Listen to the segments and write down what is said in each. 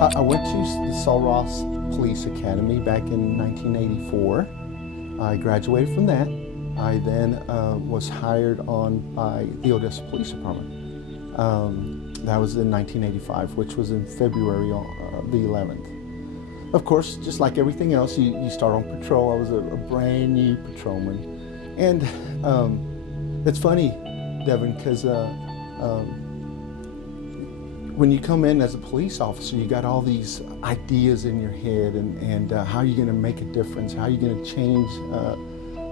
I went to the Odessa Police Academy back in 1984. I graduated from that. I then was hired on by the Odessa Police Department. That was in 1985, which was in February the 11th. Of course, just like everything else, you start on patrol. I was a brand new patrolman. And it's funny, Devin, because when you come in as a police officer, you got all these ideas in your head and how you're going to make a difference, how you're going to change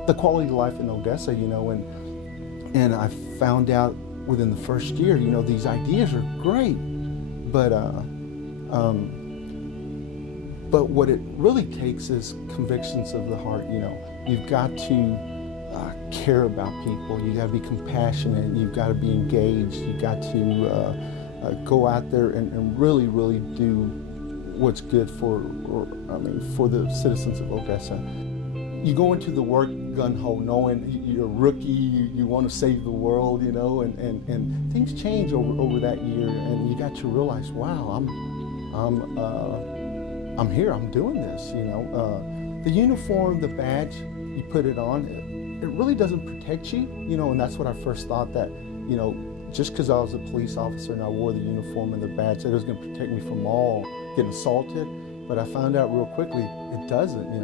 the quality of life in Odessa, and I found out within the first year, these ideas are great, but what it really takes is convictions of the heart. You've got to care about people. You got to be compassionate. You've got to be engaged. You've got to go out there and really, really do what's good for the citizens of Odessa. You go into the work gung-ho, knowing you're a rookie, you want to save the world, and things change over that year, and you got to realize, wow, I'm here, I'm doing this, The uniform, the badge, you put it on, it really doesn't protect you, and that's what I first thought, that, just because I was a police officer and I wore the uniform and the badge, that it was going to protect me from all getting assaulted. But I found out real quickly, it doesn't,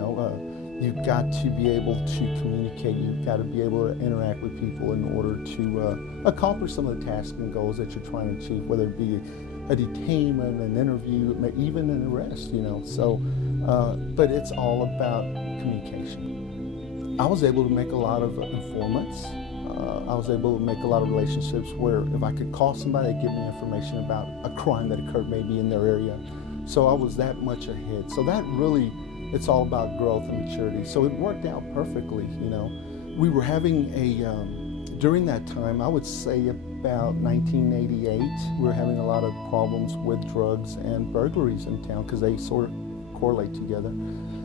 You've got to be able to communicate. You've got to be able to interact with people in order to accomplish some of the tasks and goals that you're trying to achieve, whether it be a detainment, an interview, even an arrest, So, but it's all about communication. I was able to make a lot of informants. I was able to make a lot of relationships where if I could call somebody, they'd give me information about a crime that occurred maybe in their area. So I was that much ahead. So that really, it's all about growth and maturity. So it worked out perfectly, We were having during that time, I would say about 1988, we were having a lot of problems with drugs and burglaries in town because they sort of correlate together.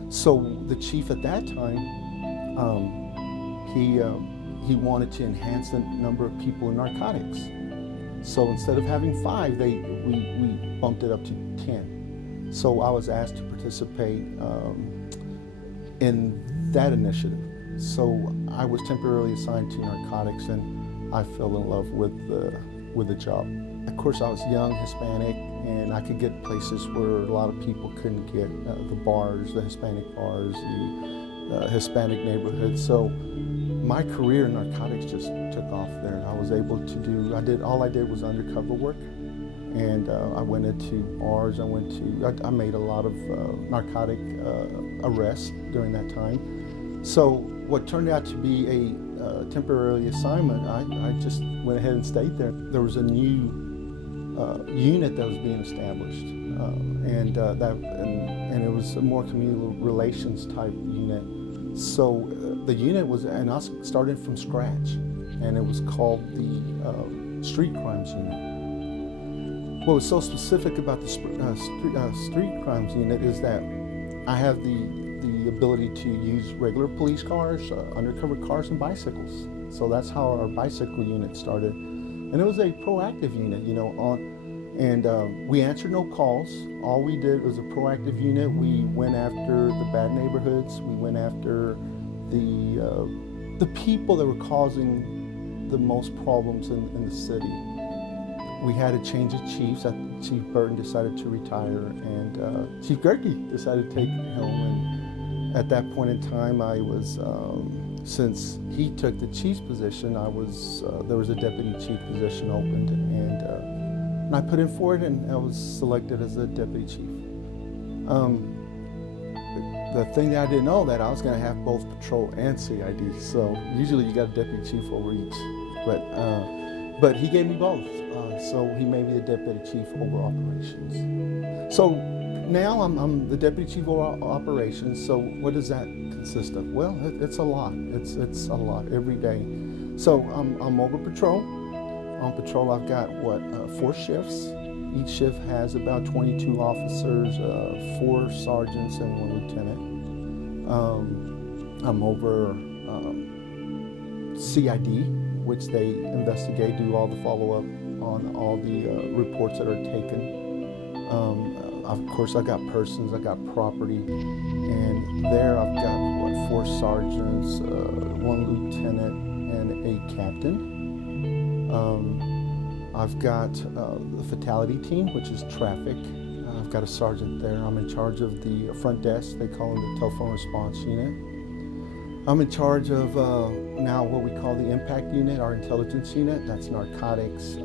So the chief at that time, he wanted to enhance the number of people in narcotics. So instead of having 5, we bumped it up to 10. So I was asked to participate in that initiative. So I was temporarily assigned to narcotics, and I fell in love with the job. Of course, I was young, Hispanic, and I could get places where a lot of people couldn't get, the bars, the Hispanic bars, the Hispanic neighborhoods. So my career in narcotics just took off there. I was able to all I did was undercover work. And I went into bars, I made a lot of narcotic arrests during that time. So what turned out to be a temporary assignment, I just went ahead and stayed there. There was a new unit that was being established, and it was a more community relations type unit. So the unit was, and I started from scratch, and it was called the Street Crimes Unit. What was so specific about the street crimes unit is that I have the ability to use regular police cars, undercover cars, and bicycles. So that's how our bicycle unit started. And it was a proactive unit, we answered no calls. All we did was a proactive unit. We went after the bad neighborhoods. We went after the people that were causing the most problems in the city. We had a change of chiefs. Chief Burton decided to retire, and Chief Gerke decided to take it home. And at that point in time, I was, since he took the chief's position, there was a deputy chief position opened, and I put in for it, and I was selected as a deputy chief. The thing that I didn't know, that I was going to have both patrol and CID. So usually you got a deputy chief over each, but he gave me both. So he made me the deputy chief over operations. So now I'm the deputy chief over operations. So what does that consist of? Well, it's a lot. It's a lot every day. So I'm over patrol. On patrol, I've got 4 shifts. Each shift has about 22 officers, 4 sergeants, and 1 lieutenant. I'm over CID, which they investigate, do all the follow-up on all the reports that are taken. Of course, I got persons, I got property, and there I've got, what, 4 sergeants, 1 lieutenant, and a captain. I've got the fatality team, which is traffic. I've got a sergeant there. I'm in charge of the front desk. They call them the telephone response unit. I'm in charge of now what we call the impact unit, our intelligence unit. That's narcotics.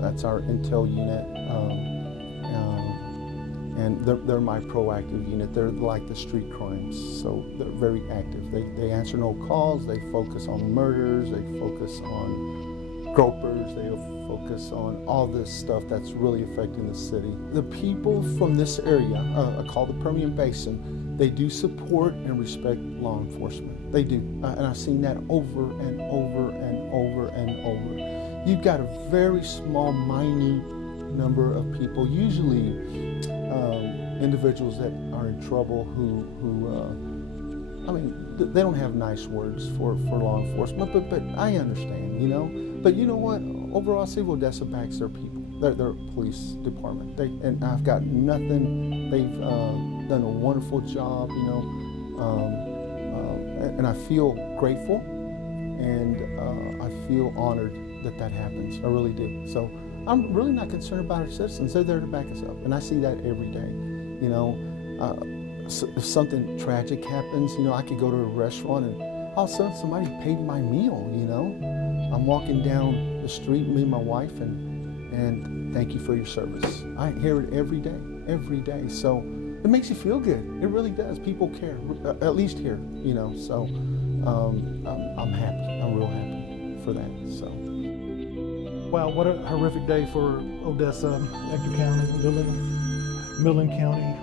That's our intel unit. And they're my proactive unit. They're like the street crimes, so they're very active. They answer no calls. They focus on murders. They focus on gropers. They focus on all this stuff that's really affecting the city. The people from this area, called the Permian Basin, they do support and respect law enforcement. They do, and I've seen that over and over and over and over. You've got a very small, minute number of people, usually individuals that are in trouble who I mean, they don't have nice words for law enforcement, but I understand, you know. But you know what? Overall, City of Odessa backs their people, their police department. And I've got nothing. They've done a wonderful job, you know, and I feel grateful, and I feel honored that happens. I really do. So I'm really not concerned about our citizens. They're there to back us up, and I see that every day. You know, so if something tragic happens, you know, I could go to a restaurant and all of a sudden somebody paid my meal. You know, I'm walking down the street, me and my wife, and thank you for your service. I hear it every day. So it makes you feel good. It really does. People care, at least here, you know. So I'm happy. I'm real happy for that. So. Wow, what a horrific day for Odessa, Ector County, Midland County.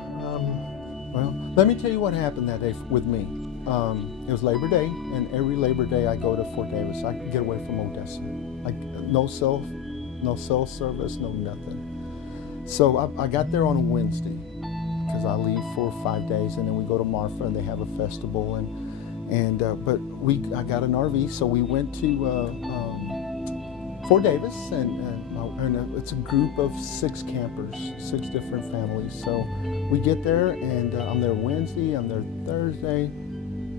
Well, let me tell you what happened that day with me. It was Labor Day, and every Labor Day I go to Fort Davis. I get away from Odessa. No cell service, no nothing. So I got there on a Wednesday because I leave for 5 days, and then we go to Marfa and they have a festival. But I got an RV, so we went to Fort Davis, and it's a group of 6 campers, 6 different families. So we get there, and I'm there Wednesday, I'm there Thursday,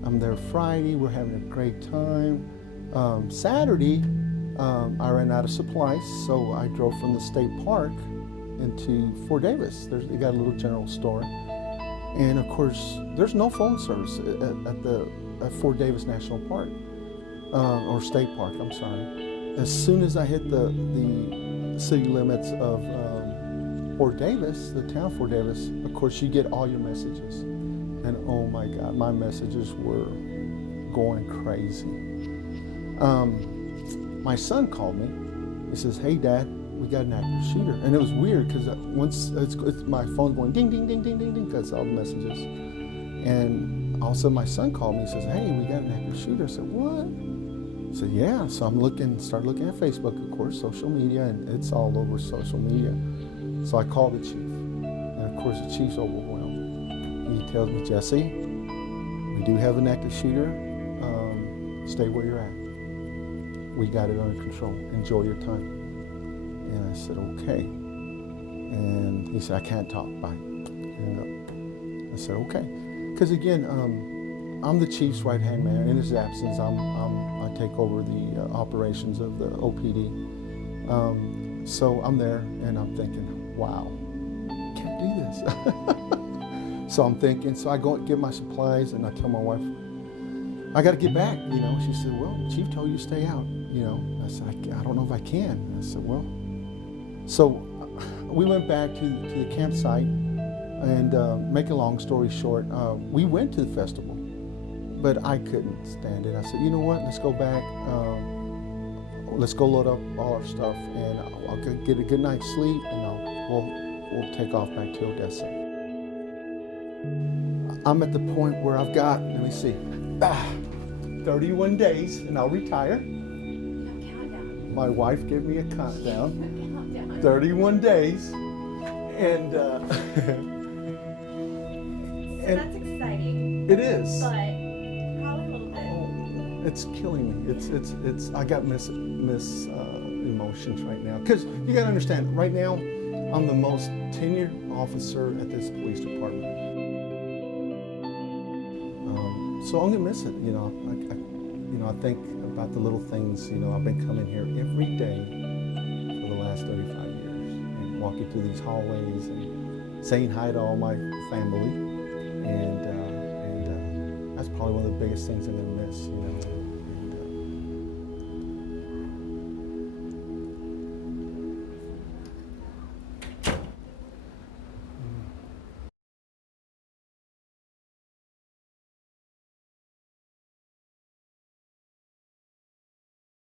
I'm there Friday. We're having a great time. Saturday, I ran out of supplies, so I drove from the state park into Fort Davis. They got a little general store, and of course, there's no phone service at Fort Davis National Park or State Park. I'm sorry. As soon as I hit the city limits of Fort Davis, the town Fort Davis, of course you get all your messages. And oh my God, my messages were going crazy. My son called me. He says, "Hey Dad, we got an active shooter." And it was weird because once it's my phone's going ding, ding, ding, ding, ding, ding, because all the messages. And all of a sudden my son called me and says, "Hey, we got an active shooter." I said, "What?" I said, "Yeah." So start looking at Facebook, of course, social media, and it's all over social media. So I called the chief, and of course the chief's overwhelmed. He tells me, "Jesse, we do have an active shooter. Stay where you're at. We got it under control. Enjoy your time." And I said, "Okay." And he said, "I can't talk. Bye." Hang up. I said, "Okay," because again, I'm the chief's right-hand man. In his absence, I take over the operations of the OPD. So I'm there, and I'm thinking, wow, can't do this. So I'm thinking, so I go and get my supplies, and I tell my wife, I got to get back, you know. She said, "Well, the chief told you to stay out, you know." I said, I don't know if I can. I said, "Well," so we went back to the campsite, and make a long story short, we went to the festival. But I couldn't stand it. I said, "You know what? Let's go back. Let's go load up all our stuff, and I'll get a good night's sleep, and we'll take off back to Odessa." I'm at the point where I've got, let me see, 31 days, and I'll retire. My wife gave me a countdown. 31 days, and that's exciting. It is. But it's killing me. It's. I got emotions right now. Because you got to understand, right now, I'm the most tenured officer at this police department. So I'm gonna miss it. I think about the little things. I've been coming here every day for the last 35 years, and walking through these hallways and saying hi to all my family, and that's probably one of the biggest things I'm gonna miss.